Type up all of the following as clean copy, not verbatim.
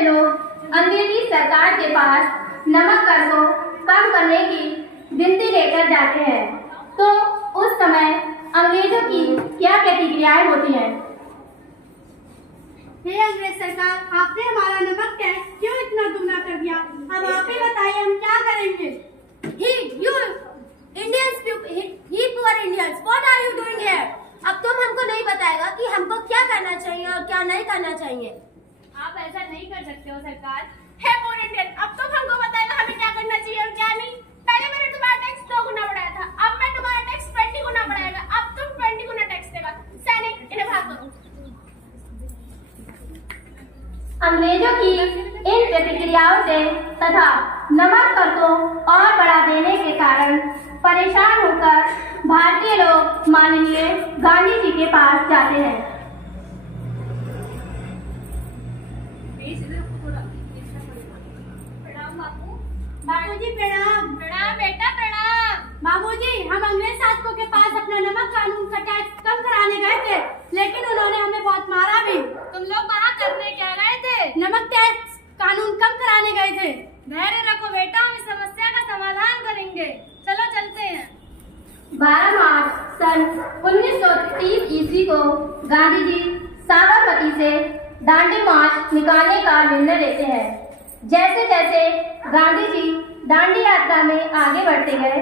से लोग अंग्रेजी सरकार के पास नमक कर को कम करने की विनती लेकर जाते हैं, तो उस समय अंग्रेजों की क्या प्रतिक्रियाएं होती हैं? हे अंग्रेज सरकार, आपने हमारा नमक टैक्स क्यों इतना दुगना कर दिया? अब आप ही बताइए, हम क्या करेंगे? Poor Indians, what are you doing here? अब तुम हमको नहीं बताएगा कि हमको क्या करना चाहिए और क्या नहीं करना चाहिए। आप ऐसा नहीं कर सकते हो सरकार। हे poor Indian, अब तुम हमको बताएगा हमें क्या करना चाहिए और क्या नहीं। पहले मैंने तुम्हारा टैक्स 2 गुना बढ़ाया था, अब मैं तुम्हारा टैक्स 20 गुना बढ़ाएगा, अब तुम 20 गुना टैक्स देगा। सैनिक, इन्हें भाग दो। अंग्रेजों की इन प्रतिक्रियाओं से तथा नमक कर को और बढ़ा देने के कारण परेशान होकर भारतीय लोग माननीय गांधी जी के पास जाते हैं। प्रणाम बापू। बाबूजी प्रणाम। प्रणाम बेटा, प्रणाम। बाबूजी, हम अंग्रेज शासकों के पास अपना नमक कानून का टैक्स कम कराने गए थे, लेकिन उन्होंने हमें बहुत मारा भी। तुम लोग वहाँ करने क्या गए थे? नमक टैक्स कानून कम कराने गए थे। धैर्य रखो बेटा, हम इस समस्या का समाधान करेंगे। चलो चलते हैं। 12 मार्च सन 1930 ईस्वी को गांधी जी साबरमती से दांडी मार्च निकालने का निर्णय लेते हैं। जैसे जैसे गांधी जी दांडी यात्रा में आगे बढ़ते गए,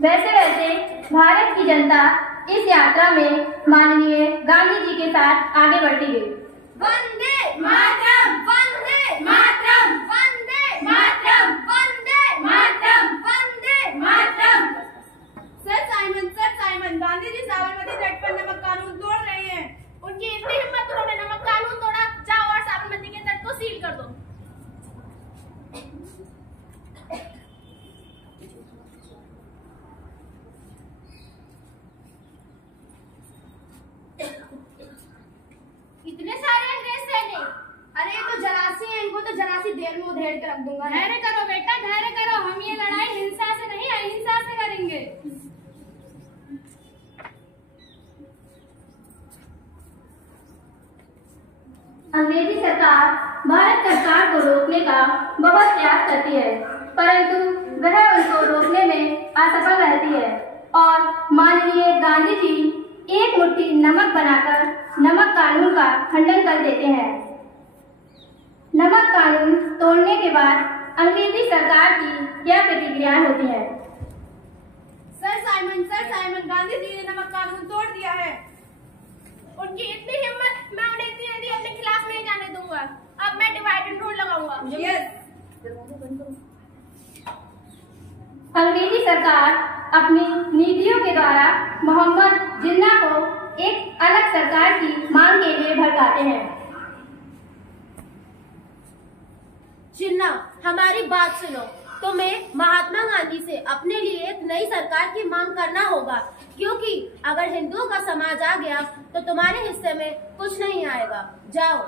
वैसे वैसे भारत की जनता इस यात्रा में माननीय गांधी जी के साथ आगे बढ़ती गई। वंदे मातरम, वंदे मातरम, वंदे मातरम, वंदे मातरम, वंदे मातरम। सर साइमन, गांधी जी साबरमती तट पर नमक कानून तोड़ रहे हैं। उनकी इतनी हिम्मत, उन्होंने नमक कानून तोड़ा। जाओ और साबरमती के तट को सील कर दो। इतने सारे अंग्रेज सैनिक। अरे ये तो जरासी हैं, इनको तो जरासी देर में उधेड़ के रख दूंगा। धैर्य करो बेटा, धैर्य करो। हम ये लड़ाई हिंसा से नहीं, अहिंसा से करेंगे। अंग्रेजी सरकार भारत सरकार को रोकने का बहुत प्रयास करती है, परंतु वह उनको रोकने में असफल रहती है और माननीय गांधी जी एक मुट्ठी नमक बनाकर नमक कानून का खंडन कर देते हैं। नमक कानून तोड़ने के बाद अंग्रेजी सरकार की क्या प्रतिक्रियाएं होती हैं? सर साइमन, गांधी जी ने नमक कानून तोड़ दिया है। उनकी इतनी हिम्मत, मैं उन्हें इतनी जल्दी अपने खिलाफ नहीं जाने दूंगा। अब मैं डिवाइड एंड रूल लगाऊंगा। अंग्रेजी सरकार अपनी नीतियों के द्वारा मोहम्मद जिन्ना को एक अलग सरकार की मांग के लिए भड़काते हैं। जिन्ना, हमारी बात सुनो। तुम्हें महात्मा गांधी से अपने लिए एक नई सरकार की मांग करना होगा, क्योंकि अगर हिंदुओं का समाज आ गया तो तुम्हारे हिस्से में कुछ नहीं आएगा। जाओ।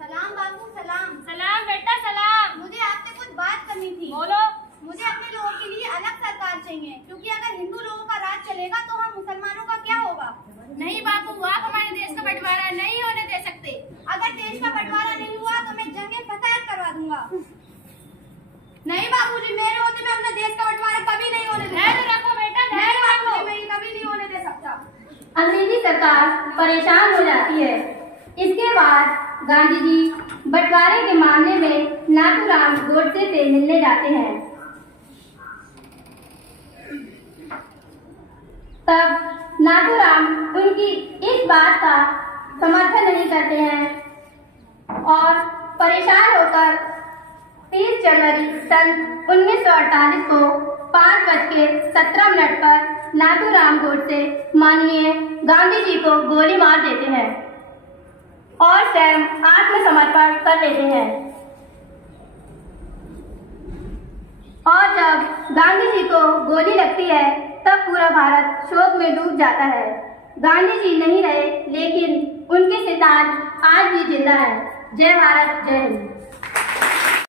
सलाम बाबू, सलाम। सलाम बेटा, सलाम। मुझे आपसे कुछ बात करनी थी। बोलो। मुझे अपने लोगों के लिए अलग सरकार चाहिए, क्योंकि अगर हिंदू लोगों का राज चलेगा तो हम मुसलमानों का क्या होगा? नहीं बाबू, आप हमारे देश का बंटवारा नहीं होने दे सकते। अगर देश का बंटवारा नहीं हुआ तो मैं जंगे फसाद करवा दूंगा। नहीं बाबूजी, मेरे होते में अपने देश का बंटवारा कभी नहीं होने दे। धैर्य रखो बेटा, धैर्य रखो। मैं ये कभी नहीं होने दे सकता। अंग्रेजी सरकार परेशान हो जाती है। इसके बाद गांधी जी बंटवारे के मामले में नाथूराम गोडसे से मिलने जाते हैं। तब नाथूराम उनकी इस बात का समर्थन नहीं करते हैं और परेशान होकर 30 जनवरी सन 1948 को 5:17 पर नाथूराम गोडसे माननीय गांधी जी को गोली मार देते हैं और स्वयं आत्मसमर्पण कर लेते हैं। और जब गांधी जी को गोली लगती है तब पूरा भारत शोक में डूब जाता है। गांधी जी नहीं रहे, लेकिन उनके सिद्धांत आज भी जिंदा है। जय भारत, जय हिंद।